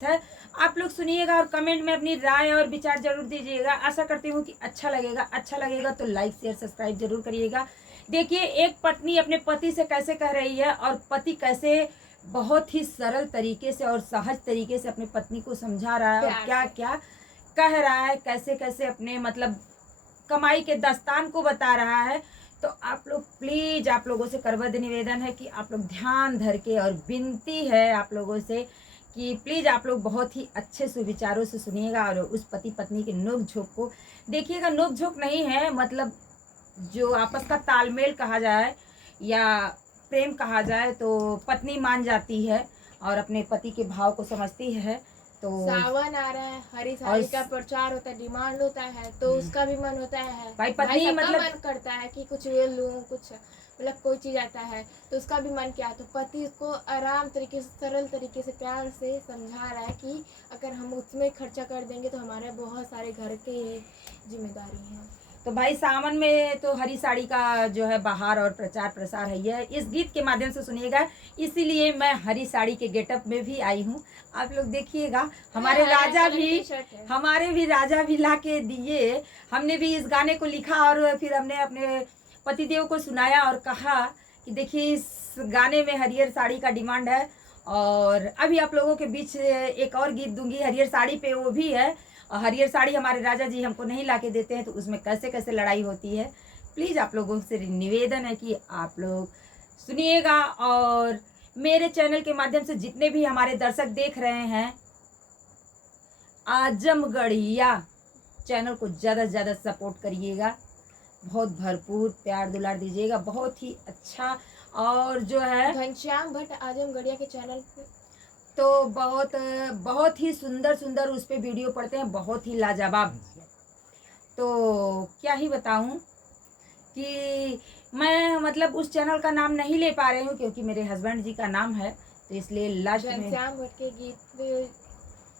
है। आप लोग सुनिएगा और कमेंट में अपनी राय और विचार जरूर दीजिएगा। आशा करती हूँ कि अच्छा लगेगा तो लाइक शेयर सब्सक्राइब जरूर करिएगा। देखिए, एक पत्नी अपने पति से कैसे कह रही है और पति कैसे बहुत ही सरल तरीके से और सहज तरीके से अपनी पत्नी को समझा रहा है और क्या क्या कह रहा है, कैसे कैसे अपने मतलब कमाई के दास्तान को बता रहा है। तो आप लोग प्लीज, आप लोगों से करबद्ध निवेदन है कि आप लोग ध्यान धर के, और विनती है आप लोगों से कि प्लीज आप लोग बहुत ही अच्छे सुविचारों से सुनिएगा और उस पति पत्नी के नोक झोंक को देखिएगा। नोक झोंक नहीं है, मतलब जो आपस का तालमेल कहा जाए या प्रेम कहा जाए, तो पत्नी मान जाती है और अपने पति के भाव को समझती है। तो सावन आ रहा है, हरी साड़ी का प्रचार होता है, डिमांड होता है, तो उसका भी मन होता है। भाई पत्नी सबका मतलब मन करता है कि कुछ ले लूं, कुछ मतलब कोई चीज आता है तो उसका भी मन क्या, तो पति उसको आराम तरीके से, सरल तरीके से, प्यार से समझा रहा है कि अगर हम उसमें खर्चा कर देंगे तो हमारे बहुत सारे घर के जिम्मेदारी हैं। तो भाई सावन में तो हरी साड़ी का जो है बाहर और प्रचार प्रसार है, यह इस गीत के माध्यम से सुनिएगा। इसीलिए मैं हरी साड़ी के गेटअप में भी आई हूँ। आप लोग देखिएगा, हमारे राजा भी ला के दिए। हमने भी इस गाने को लिखा और फिर हमने अपने पतिदेव को सुनाया और कहा कि देखिए, इस गाने में हरियर साड़ी का डिमांड है। और अभी आप लोगों के बीच एक और गीत दूंगी हरियर साड़ी पे, वो भी है। और हरियर साड़ी हमारे राजा जी हमको नहीं ला के देते हैं, तो उसमें कैसे कैसे लड़ाई होती है। प्लीज़ आप लोगों से निवेदन है कि आप लोग सुनिएगा और मेरे चैनल के माध्यम से जितने भी हमारे दर्शक देख रहे हैं, आजमगढ़िया चैनल को ज़्यादा से ज़्यादा सपोर्ट करिएगा, बहुत भरपूर प्यार दुलार दीजिएगा। बहुत ही अच्छा। और जो है घनश्याम भट्ट आजमगढ़िया के चैनल पे तो बहुत ही सुंदर सुंदर उस पर वीडियो पड़ते हैं, बहुत ही लाजवाब। तो क्या ही बताऊं कि मैं मतलब उस चैनल का नाम नहीं ले पा रही हूँ क्योंकि मेरे हस्बैंड जी का नाम है, तो इसलिए लास्ट में घनश्याम भट्ट के गीत पे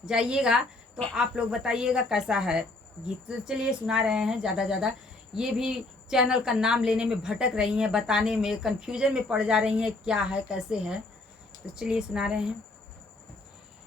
जाइएगा तो आप लोग बताइएगा कैसा है गीत। तो चलिए सुना रहे हैं। ज़्यादा ये भी चैनल का नाम लेने में भटक रही हैं, बताने में कंफ्यूजन में पड़ जा रही हैं क्या है कैसे है। तो चलिए सुना रहे हैं।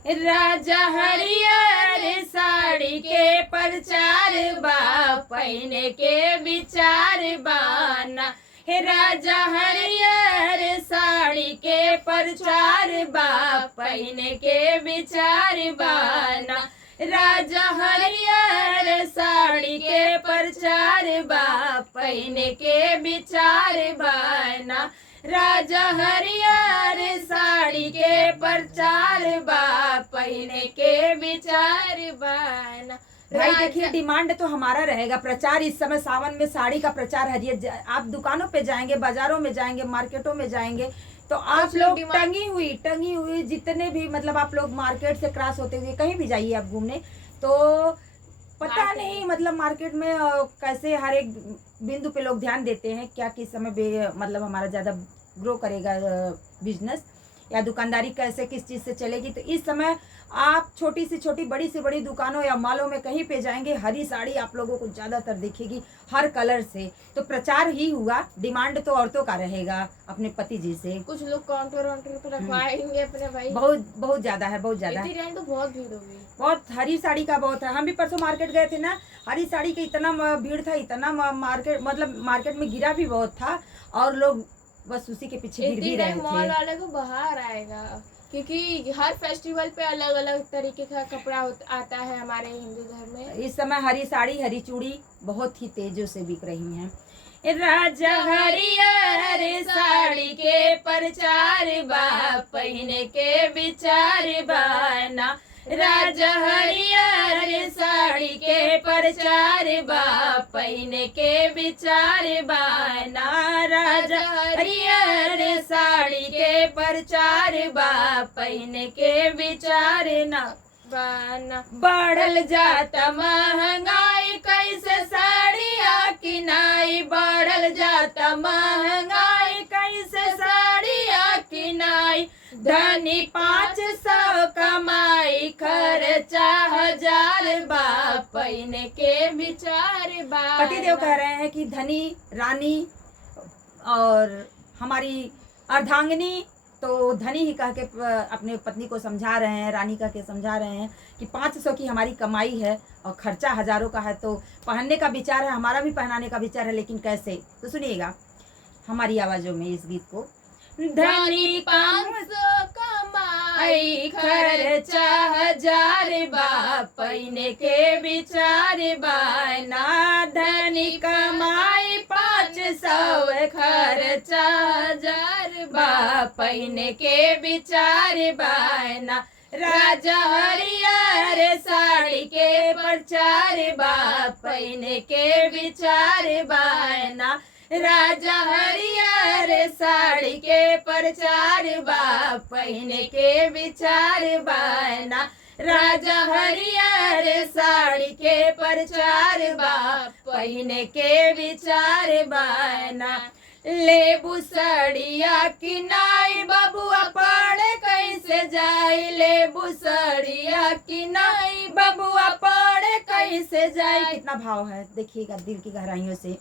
राजा हरियर साड़ी के प्रचार बा, पहने के विचार बाना। हे राजा हरियर साड़ी के प्रचार बा, पहने के विचार बाना। राजा हरियर साड़ी के प्रचार बा, पहने के विचार बाना। राजा हरियर साड़ी के प्रचार बा, पहने के विचार बाना। भाई देखिए, डिमांड तो हमारा रहेगा। प्रचार इस समय सावन में साड़ी का प्रचार हरियर, आप दुकानों पे जाएंगे, बाजारों में जाएंगे, मार्केटों में जाएंगे, तो आप लोग टंगी हुई जितने भी मतलब आप लोग मार्केट से क्रॉस होते हुए कहीं भी जाइए आप घूमने, तो पता नहीं मतलब मार्केट में कैसे हर एक बिंदु पे लोग ध्यान देते हैं क्या किस समय मतलब हमारा ज़्यादा ग्रो करेगा बिजनेस या दुकानदारी कैसे किस चीज़ से चलेगी। तो इस समय आप छोटी से छोटी, बड़ी से बड़ी दुकानों या मॉलों में कहीं पे जाएंगे, हरी साड़ी आप लोगों को ज़्यादातर दिखेगी हर कलर से। तो प्रचार ही हुआ, डिमांड तो औरतों का रहेगा अपने पति जी से। कुछ लोग काउंटर वाउंटर पे रखवाएंगे अपने भाई। बहुत ज़्यादा है, बहुत ज़्यादा। तो बहुत भीड़ होगी, बहुत हरी साड़ी का बहुत है। हम भी परसों मार्केट गए थे ना, हरी साड़ी का इतना भीड़ था, इतना मार्केट में गिरा भी बहुत था और लोग बस उसी के पीछे गिर भी रहे थे। मॉल वाले को बाहर आएगा क्योंकि हर फेस्टिवल पे अलग अलग तरीके का कपड़ा आता है हमारे हिंदू धर्म में। इस समय हरी साड़ी, हरी चूड़ी बहुत ही तेजों से बिक रही हैं। राजा हरियर साड़ी के प्रचार बा, पहने के विचार बाना। राजा हरियर साड़ी के प्रचार बा, पहने के विचार बाना। राजा हरियर साड़ी के प्रचार बा, पहने के विचार ना बाना। बढ़ल जाता महंगाई, कैसे साड़िया किनाई। बढ़ल जाता महंगाई, कैसे साड़िया किनाई। धनी 500 कमाई, खर्चा 1000 बा, पहने के विचार बा। पतिदेव कह रहे हैं कि धनी, रानी और हमारी अर्धांगिनी तो धनी ही कह के अपने पत्नी को समझा रहे हैं, रानी कह के समझा रहे हैं कि 500 की हमारी कमाई है और खर्चा हज़ारों का है, तो पहनने का विचार है, हमारा भी पहनाने का विचार है, लेकिन कैसे? तो सुनिएगा हमारी आवाज़ों में इस गीत को। धनी 500 कमाई खर्चा 1000 बा, पहिने के विचार बा ना। धनी कमाई 500 खर्चा 1000 बा, पहिने के विचार बा ना। राजा हरियर साड़ी के प्रचार बा, पहिने के विचार बा ना। राजा हरियर साड़ी के प्रचार बा, पहिने के विचार बा ना। राजा हरियर साड़ी के प्रचार बा, पहिने के विचार बा ना। लेबू सड़िया किनाई बबुआ पढ़े कैसे जाई, लेबू सड़िया किनाई बबुआ पढ़े कैसे जाई। कितना भाव है देखिएगा दिल की गहराइयों से।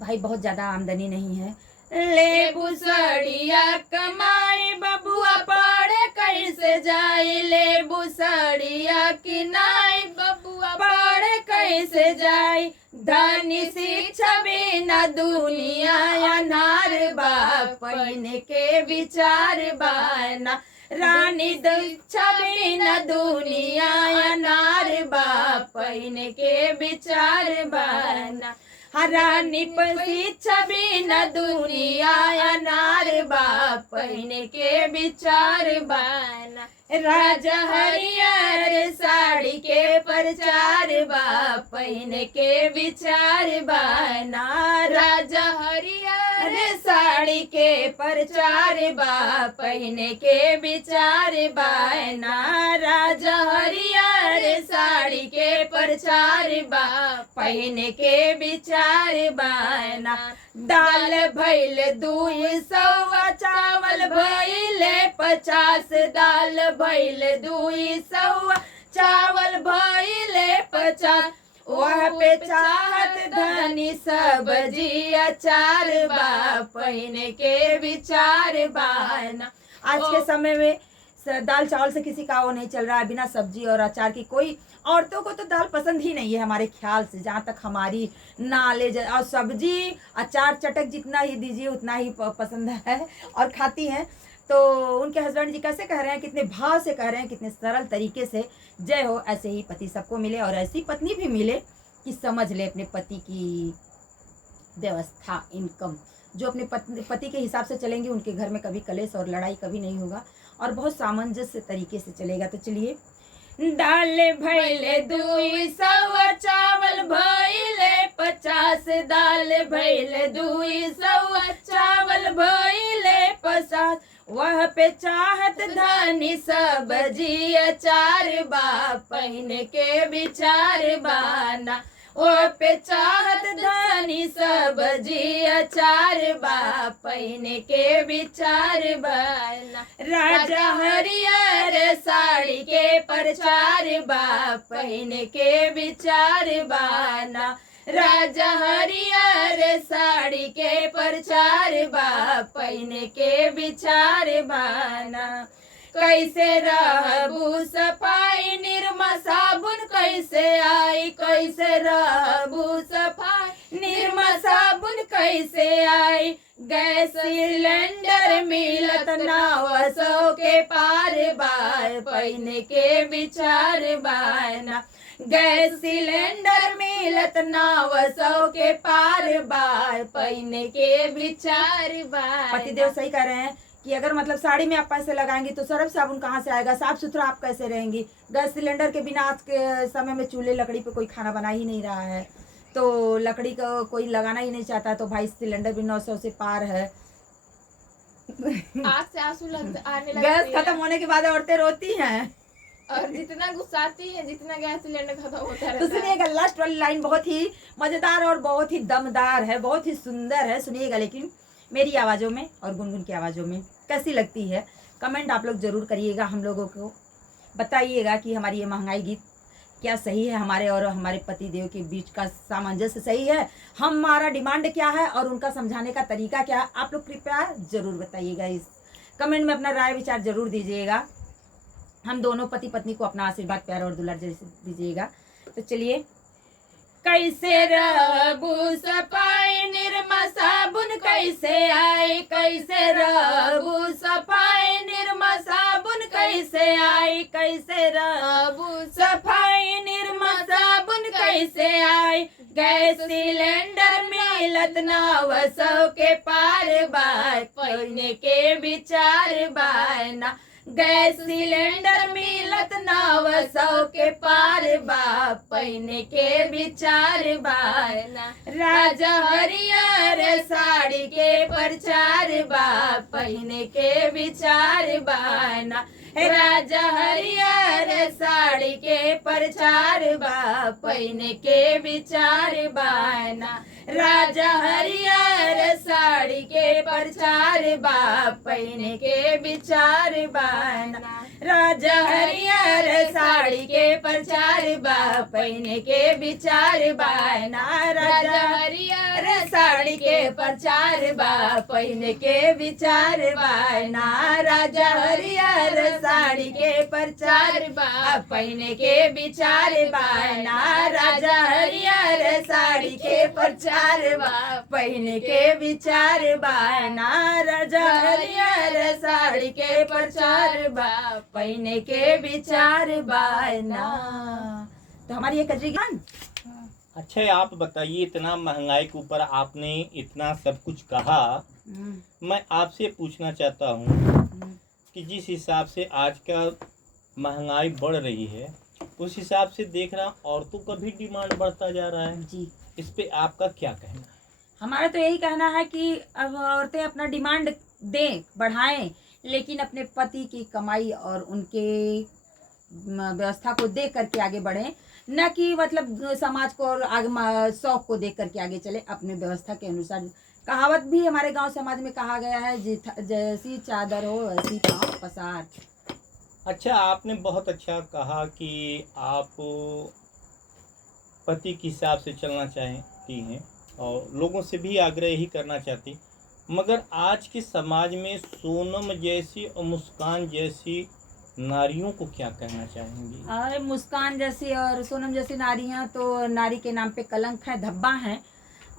भाई बहुत ज्यादा आमदनी नहीं है। लेबू सड़िया कमाई बबुआ पढ़े कैसे जाई, लेबू सड़िया किनाई बबुआ पढ़े कैसे जाई। धनी शिक्षा बिना दुनिया अनार बा, पहिने के विचार बा ना। रानी दीक्षा बिना दुनिया अनार बा, पहिने के विचार बा ना। रानी शिक्षा बिना दुनिया अनार बा, पहिने के विचार बा ना। राजा हरियर साड़ी के प्रचार बा, पहिने के विचार बा ना। राजा हरियर साड़ी के प्रचार बा, पहिने के विचार बा ना। राजा हरियर साड़ी के प्रचार बा, पहिने के विचार बा ना। दाल भइल 200 चावल भइले 50, दाल भइल 200 चावल भइले 50। वह पे चाहत धनी सब्जी अचार बा, पहिने के विचार बा ना। आज के समय में दाल चावल से किसी का वो नहीं चल रहा है, बिना सब्जी और अचार की कोई औरतों को तो दाल पसंद ही नहीं है हमारे ख्याल से, जहाँ तक हमारी नॉलेज। और सब्जी अचार चटक जितना ही दीजिए उतना ही पसंद है और खाती हैं। तो उनके हस्बैंड जी कैसे कह रहे हैं, कितने भाव से कह रहे हैं, कितने सरल तरीके से। जय हो, ऐसे ही पति सबको मिले और ऐसी पत्नी भी मिले कि समझ ले अपने पति की व्यवस्था, इनकम। जो अपने पति के हिसाब से चलेंगे उनके घर में कभी कलेश और लड़ाई कभी नहीं होगा और बहुत सामंजस्य तरीके से चलेगा। तो चलिए। दाल भइले 200 चावल भइले 50, दाल भइले 200 चावल भइले 50। वह पे चाहत धनी सब्जी अचार बा, पहिने के विचार बा ना। वह पे चाहत धनी सब्जी अचार बा, पहिने के विचार बा ना। राजा हरियर साड़ी के प्रचार बा, पहिने के विचार बा ना। राजा हरियर साड़ी के प्रचार बा, पहिने के विचार बा ना। कैसे रहबू सफाई निरमा साबुन कैसे आई, कैसे रहबू सफाई निरमा साबुन कैसे आई। गैस सिलेंडर मिलत 900 के पार बा, पहिने के विचार बा ना। गैस सिलेंडर मिलत 900 के पार बा, पहिने के विचार बा। पतिदेव सही कह रहे हैं कि अगर मतलब साड़ी में आप पैसे लगाएंगी तो सर्फ साबुन कहाँ से आएगा, साफ सुथरा आप कैसे रहेंगी। गैस सिलेंडर के बिना आज के समय में चूल्हे लकड़ी पे कोई खाना बना ही नहीं रहा है, तो लकड़ी का कोई लगाना ही नहीं चाहता। तो भाई सिलेंडर भी 900 से पार है। आँख से आंसू आने लगते गैस खत्म होने के बाद औरतें रोती हैं और जितना गुस्साती है, जितना गैस सिलेंडर खत्म होता रहता तो सुनिएगा लास्ट वाली लाइन बहुत ही मजेदार और बहुत ही दमदार है, बहुत ही सुंदर है। सुनिएगा लेकिन मेरी आवाज़ों में और गुनगुन की आवाज़ों में कैसी लगती है, कमेंट आप लोग ज़रूर करिएगा। हम लोगों को बताइएगा कि हमारी ये महंगाई गीत क्या सही है, हमारे और हमारे पति देव के बीच का सामंजस्य सही है, हमारा डिमांड क्या है और उनका समझाने का तरीका क्या है, आप लोग कृपया ज़रूर बताइएगा इस कमेंट में अपना राय विचार जरूर दीजिएगा। हम दोनों पति पत्नी को अपना आशीर्वाद प्यार और दुलार जैसे दीजिएगा। तो चलिए, कैसे रहबू सफाई निरमा साबुन कैसे आई, कैसे रहबू सफाई निरमा साबुन कैसे आई, कैसे रहबू सफाई निरमा साबुन कैसे आई, गैस सिलेंडर मिलत ना वसौ के पार बाय, पहने के विचार बाय ना, गैस सिलेंडर मिलत ना वसौ के पार बा, पहने के विचार बाय ना, राजा हरियर साड़ी के प्रचार बा, पहने के विचार बाय ना, राजा हरियर साड़ी के प्रचार बा, पहने के विचार बाय ना, राजा हरियर साड़ी के प्रचार बा, पहने के विचार बाय ना, राजा हरियर साड़ी के प्रचार बा, पहने के विचार बाय ना, राजा हरियर साड़ी के प्रचार बा, पहने के विचार बाय ना, राजा हरियर साड़ी के प्रचार बा, पहने के विचार बाय ना, राजा हरियर साड़ी के प्रचार बा, पहने के विचार बाय ना, राजा हरियर साड़ी के प्रचार बा, पहने के विचार बाय ना। तो हमारी ये कजरी गान। अच्छा, आप बताइए, इतना महंगाई के ऊपर आपने इतना सब कुछ कहा, मैं आपसे पूछना चाहता हूँ कि जिस हिसाब से आजकल महंगाई बढ़ रही है, उस हिसाब से देख रहा औरतों का भी डिमांड बढ़ता जा रहा है जी। इस पे आपका क्या कहना है? हमारा तो यही कहना है कि अब औरतें अपना डिमांड दें, बढ़ाएं, लेकिन अपने पति की कमाई और उनके व्यवस्था को देख करके आगे बढ़ें, न कि मतलब समाज को और आगे शौक को देख करके आगे चले, अपने व्यवस्था के अनुसार। कहावत भी हमारे गांव समाज में कहा गया है, जैसी चादर हो वैसी पाँव पसार। अच्छा, आपने बहुत अच्छा कहा कि आप पति के हिसाब से चलना चाहती हैं और लोगों से भी आग्रह ही करना चाहती, मगर आज के समाज में सोनम जैसी और मुस्कान जैसी नारियों को क्या कहना चाहेंगी? अरे मुस्कान जैसी और सोनम जैसी नारियां तो नारी के नाम पे कलंक है, धब्बा हैं।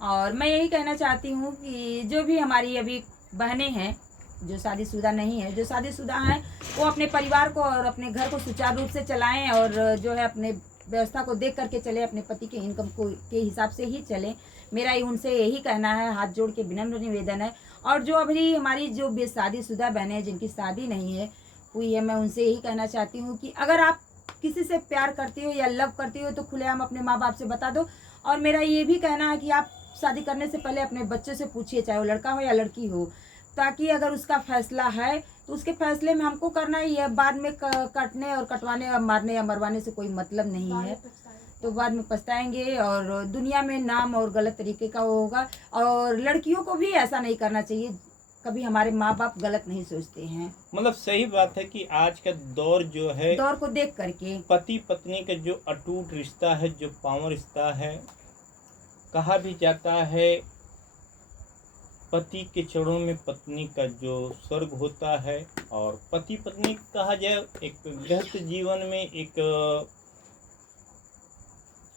और मैं यही कहना चाहती हूँ कि जो भी हमारी अभी बहनें हैं जो शादीशुदा नहीं है, जो शादीशुदा हैं, वो अपने परिवार को और अपने घर को सुचारू रूप से चलाएं और जो है अपने व्यवस्था को देख करके चले, अपने पति के इनकम को के हिसाब से ही चलें। मेरा उनसे यही कहना है, हाथ जोड़ के विनम्र निवेदन है। और जो अभी हमारी जो शादीशुदा बहनें हैं जिनकी शादी नहीं है हुई है, मैं उनसे यही कहना चाहती हूँ कि अगर आप किसी से प्यार करती हो या लव करती हो तो खुलेआम अपने माँ बाप से बता दो। और मेरा ये भी कहना है कि आप शादी करने से पहले अपने बच्चे से पूछिए, चाहे वो लड़का हो या लड़की हो, ताकि अगर उसका फैसला है तो उसके फैसले में हमको करना ही है। बाद में काटने और कटवाने और मारने या मरवाने से कोई मतलब नहीं है, तो बाद में पछताएंगे और दुनिया में नाम और गलत तरीके का होगा। और लड़कियों को भी ऐसा नहीं करना चाहिए, कभी हमारे माँ बाप गलत नहीं सोचते हैं। मतलब सही बात है कि आज का दौर जो है, दौर को देख करके पति पत्नी का जो अटूट रिश्ता है, जो पावन रिश्ता है, कहा भी जाता है पति के चरणों में पत्नी का जो स्वर्ग होता है। और पति पत्नी कहा जाए एक गृहस्थ जीवन में एक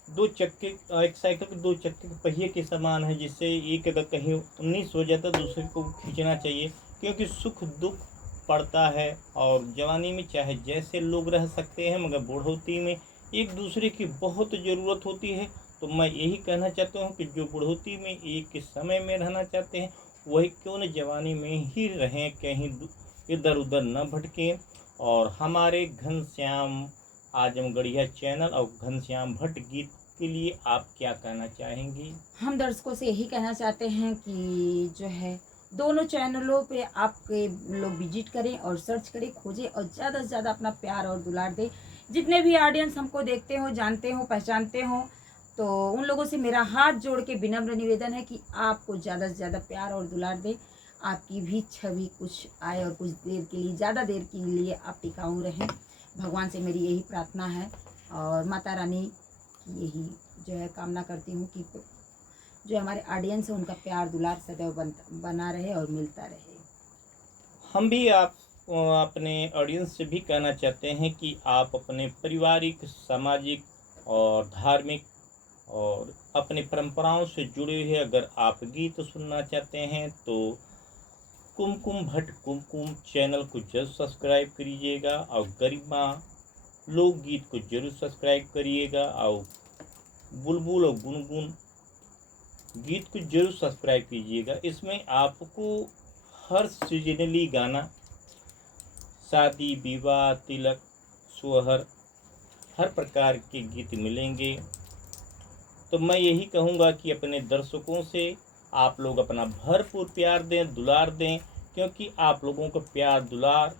एक साइकिल के दो चक्के के पहिए के समान है, जिससे एक अगर कहीं 19 हो जाता है दूसरे को खींचना चाहिए, क्योंकि सुख दुख पड़ता है। और जवानी में चाहे जैसे लोग रह सकते हैं, मगर बुढ़ौती में एक दूसरे की बहुत ज़रूरत होती है। तो मैं यही कहना चाहता हूँ कि जो बुढ़ौती में एक समय में रहना चाहते हैं वही क्यों न जवानी में ही रहें, कहीं इधर उधर न भटकें। और हमारे घनश्याम आजमगढ़िया चैनल और घनश्याम भट्ट गीत के लिए आप क्या कहना चाहेंगी? हम दर्शकों से यही कहना चाहते हैं कि जो है दोनों चैनलों पे आपके लोग विजिट करें और सर्च करें, खोजें और ज़्यादा से ज़्यादा अपना प्यार और दुलार दें। जितने भी ऑडियंस हमको देखते हो, जानते हो, पहचानते हो, तो उन लोगों से मेरा हाथ जोड़ के विनम्र निवेदन है कि आपको ज़्यादा से ज़्यादा प्यार और दुलार दें। आपकी भी छवि कुछ आए और कुछ देर के लिए, ज़्यादा देर के लिए आप टिकाऊ रहें। भगवान से मेरी यही प्रार्थना है और माता रानी की यही जो है कामना करती हूँ कि जो हमारे ऑडियंस है उनका प्यार दुलार सदैव बना रहे और मिलता रहे। हम भी आप अपने ऑडियंस से भी कहना चाहते हैं कि आप अपने पारिवारिक, सामाजिक और धार्मिक और अपने परंपराओं से जुड़े हुए अगर आप गीत सुनना चाहते हैं तो कुमकुम भट्ट कुमकुम चैनल को जरूर सब्सक्राइब करिएगा और गरिमा लोकगीत को जरूर सब्सक्राइब करिएगा और बुलबुल और गुनगुन गीत को जरूर सब्सक्राइब कीजिएगा। इसमें आपको हर सीजनली गाना, शादी, विवाह, तिलक, सोहर, हर प्रकार के गीत मिलेंगे। तो मैं यही कहूँगा कि अपने दर्शकों से आप लोग अपना भरपूर प्यार दें, दुलार दें, क्योंकि आप लोगों को प्यार दुलार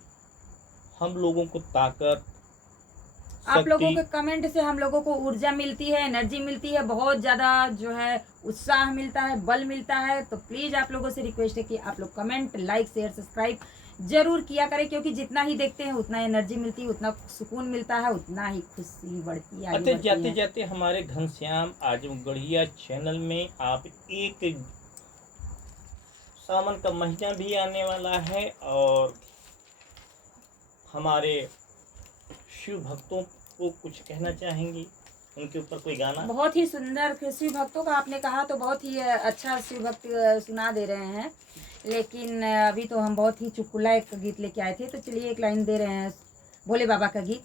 हम लोगों को ताकत, आप लोगों के कमेंट से हम लोगों को ऊर्जा मिलती है, एनर्जी मिलती है, बहुत ज़्यादा जो है उत्साह मिलता है, बल मिलता है। तो प्लीज़ आप लोगों से रिक्वेस्ट है कि आप लोग कमेंट, लाइक, शेयर, सब्सक्राइब जरूर किया करें, क्योंकि जितना ही देखते हैं उतना एनर्जी मिलती है, उतना सुकून मिलता है, उतना ही खुशी बढ़ती है, आगे बढ़ती जाते है। जाते हमारे घनश्याम आजमगढ़िया चैनल में आप एक सावन का महीना भी आने वाला है और हमारे शिव भक्तों को कुछ कहना चाहेंगी, उनके ऊपर कोई गाना? बहुत ही सुंदर शिव भक्तों का आपने कहा तो बहुत ही अच्छा शिव भक्त सुना दे रहे हैं, लेकिन अभी तो हम बहुत ही चुटकुला एक गीत लेके आए थे, तो चलिए एक लाइन दे रहे हैं भोले बाबा का गीत।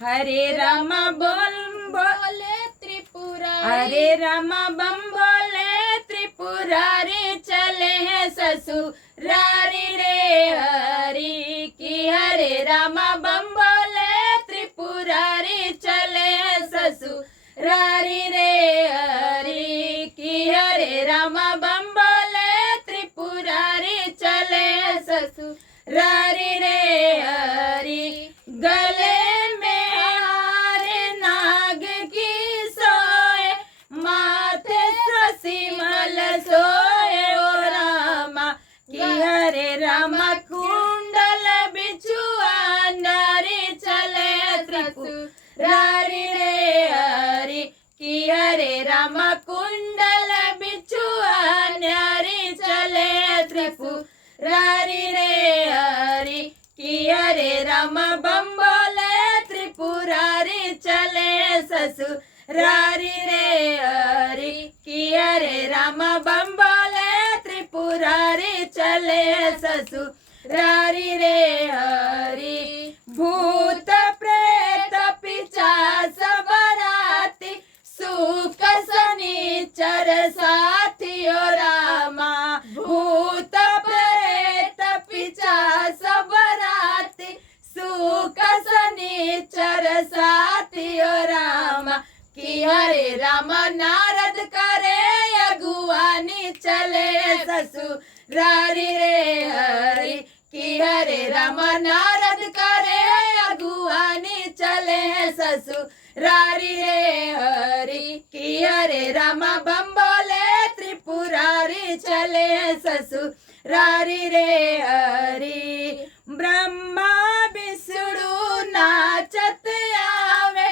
हरे रामा बोले त्रिपुरारी, हरे रामा बम बोले त्रिपुरारी, चले हैं ससुरारी रे हरी की। हरे रामा बम बोले त्रिपुरारी, चले हैं ससुरारी रे हरी की। हरे रामा बम बोले त्रिपुरारी, चले हैं ससुरारी रे हरी। गले में हार नाग की सोए, माथे सिमल सोए ओ रामा की। हरे रामा कुंडल बिछुआ नारी, चले त्रिपुरारी रे हरी की। हरे रामा कुंडल बिछुआ नारी, चले त्रिपुरारी रे हरी की। हरे रामा बम बोले त्रिपुरारी, चले ससुरारी रे हरी की। हरे रामा बम बोले त्रिपुरारी, चले ससुरारी रे हरी। भूत प्रेत पिशाच बराती, सुख शनिचर साथी ओ रामा। भूत प्रेत पिशाच बराती, सुख शनिचर साथी ओ रामा की। हरे रामा नारद करे अगुवानी, चले ससुरारी रे हरी की। हरे रामा नारद करे अगुवानी, चले ससुरारी रे हरी की। हरे रामा बम बोले त्रिपुरारी, चले ससुरारी रे हरी। ब्रह्मा विष्णु नाचत आवे,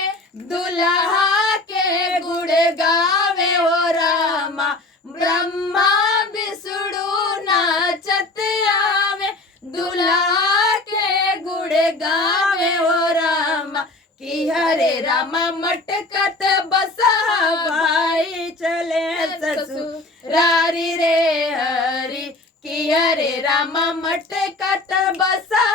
दुल्हा के गुण गावे ओ रामा। ब्रह्मा विष्णु नाचत आवे, दुल्हा के गुण गावे ओ रामा की। हरे रामा मटकत बसा भाई, चले ससुरारी रे हरी की। हरे रामा मटकत बसा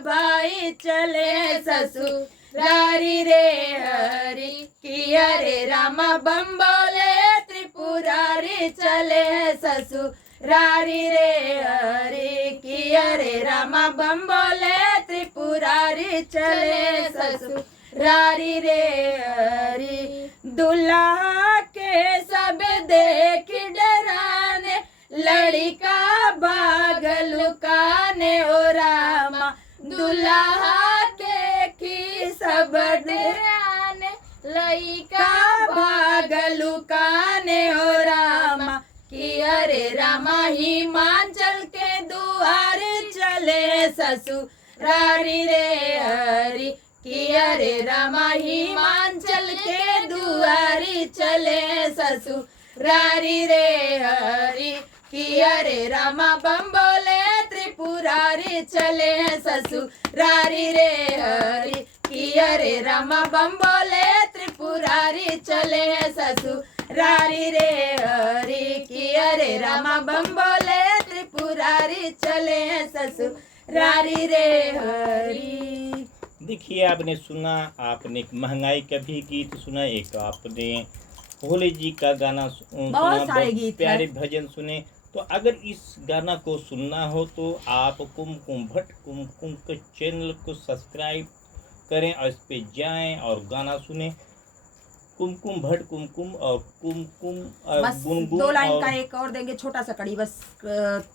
भाई, चले ससुरारी रे हरी की। हरे रामा बम बोले त्रिपुरारी, चले ससुरारी रे हरी की। हरे रामा बम बोले त्रिपुरारी, चले ससुरारी रे हरी। दुल्हा के सब देख डराने, लड़का भाग लुकाने ओ रामा। दुल्हा के की सब डराने, लड़का भाग लुकाने ओ रामा की। हरे रामा हिमाचल के दुआर, चले ससुरारी रे हरी की। हरे रामा हिमाचल के दुआरी, चले ससुरारी रे हरी की। हरे रामा बम बोले त्रिपुरारी चले हैं ससुरारी रे हरि की अरे रामा बम बोले त्रिपुरारी चले हैं ससुरारी रे हरि की अरे रामा बम बोले त्रिपुरारी चले हैं ससुरारी रे हरि। देखिए, आपने सुना, आपने एक महंगाई का भी गीत सुना, एक आपने भोले जी का गाना सुना, बहुत सारे गीत प्यारे हैं। भजन सुने। तो अगर इस गाना को सुनना हो तो आप कुमकुम भट्ट कुमकुम के चैनल को सब्सक्राइब करें और इस पे जाएं और गाना सुने। कुमकुम भट्ट कुमकुम और कुमकुम बस गुनगुन 2 लाइन और का एक और देंगे, छोटा सा कड़ी, बस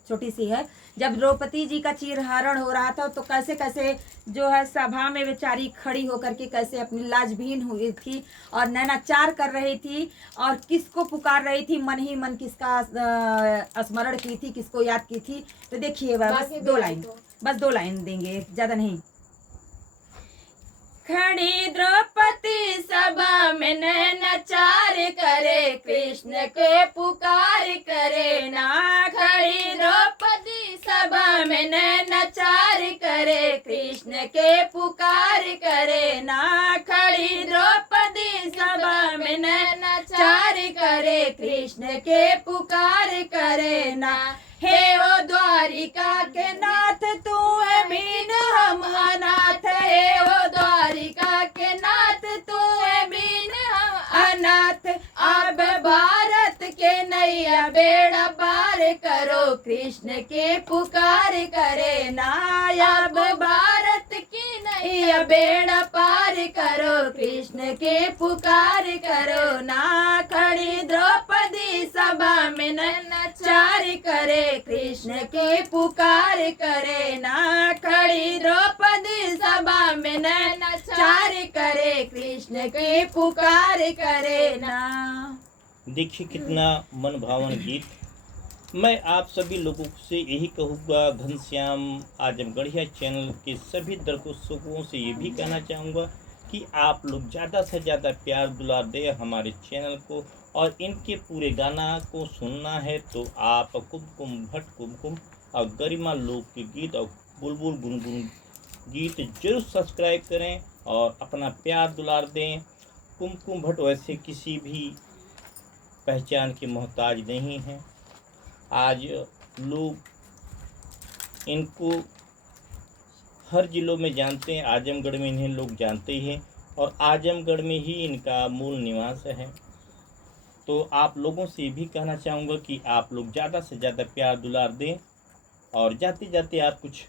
छोटी सी है। जब द्रौपदी जी का चीरहरण हो रहा था तो कैसे कैसे जो है सभा में बेचारी खड़ी होकर के कैसे अपनी लाजबीन हुई थी और नैनाचार कर रही थी और किसको पुकार रही थी, मन ही मन किसका स्मरण की थी, किसको याद की थी। तो देखिए बस बाकी 2 भी लाइन, तो। बस 2 लाइन देंगे, ज्यादा नहीं। खड़ी द्रौपदी सभा में नैनाचार करे, कृष्ण के पुकार करे ना। खड़ी द्रौपदी सभा में नैनाचार करे, कृष्ण के पुकार करे ना। खड़ी द्रौपदी सभा में नैनाचार करे, कृष्ण के पुकार करे ना। हे ओ द्वारिका के नाथ तू है बीन हम अनाथ, हे ओ द्वारिका के नाथ तू है बीन हम अनाथ। अब भारत के नैया बेड़ा पार करो, कृष्ण के पुकार करे ना। अब भारत की नैया बेड़ा पार करो, कृष्ण के पुकार करो ना। खड़ी द्रौपदी सभा में नैनाचार करे, कृष्ण के पुकार करे ना। खड़ी द्रौपदी सभा में नैनाचार करे, कृष्ण के पुकार करे ना। देखिए कितना मन भावन गीत। मैं आप सभी लोगों से यही कहूँगा, घनश्याम आजमगढ़िया चैनल के सभी दर्शकों से ये भी कहना चाहूँगा कि आप लोग ज़्यादा से ज़्यादा प्यार दुलार दें हमारे चैनल को, और इनके पूरे गाना को सुनना है तो आप कुमकुम भट्ट कुमकुम और गरिमा लोक के गीत और बुलबुल गुनगुन गीत जरूर सब्सक्राइब करें और अपना प्यार दुलार दें। कुमकुम भट्ट वैसे किसी भी पहचान के मोहताज नहीं हैं। आज लोग इनको हर ज़िलों में जानते हैं, आजमगढ़ में इन्हें लोग जानते ही हैं और आजमगढ़ में ही इनका मूल निवास है। तो आप लोगों से भी कहना चाहूँगा कि आप लोग ज़्यादा से ज़्यादा प्यार दुलार दें। और जाते जाते आप कुछ,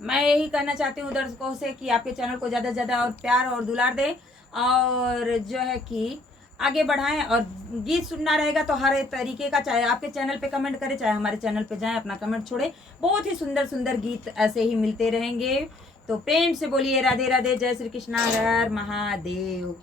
मैं यही कहना चाहती हूँ दर्शकों से कि आपके चैनल को ज़्यादा से ज़्यादा और प्यार और दुलार दें और जो है कि आगे बढ़ाएं। और गीत सुनना रहेगा तो हर एक तरीके का, चाहे आपके चैनल पे कमेंट करें चाहे हमारे चैनल पे जाएं, अपना कमेंट छोड़ें। बहुत ही सुंदर सुंदर गीत ऐसे ही मिलते रहेंगे। तो प्रेम से बोलिए राधे राधे, जय श्री कृष्णा, हर हर महादेव।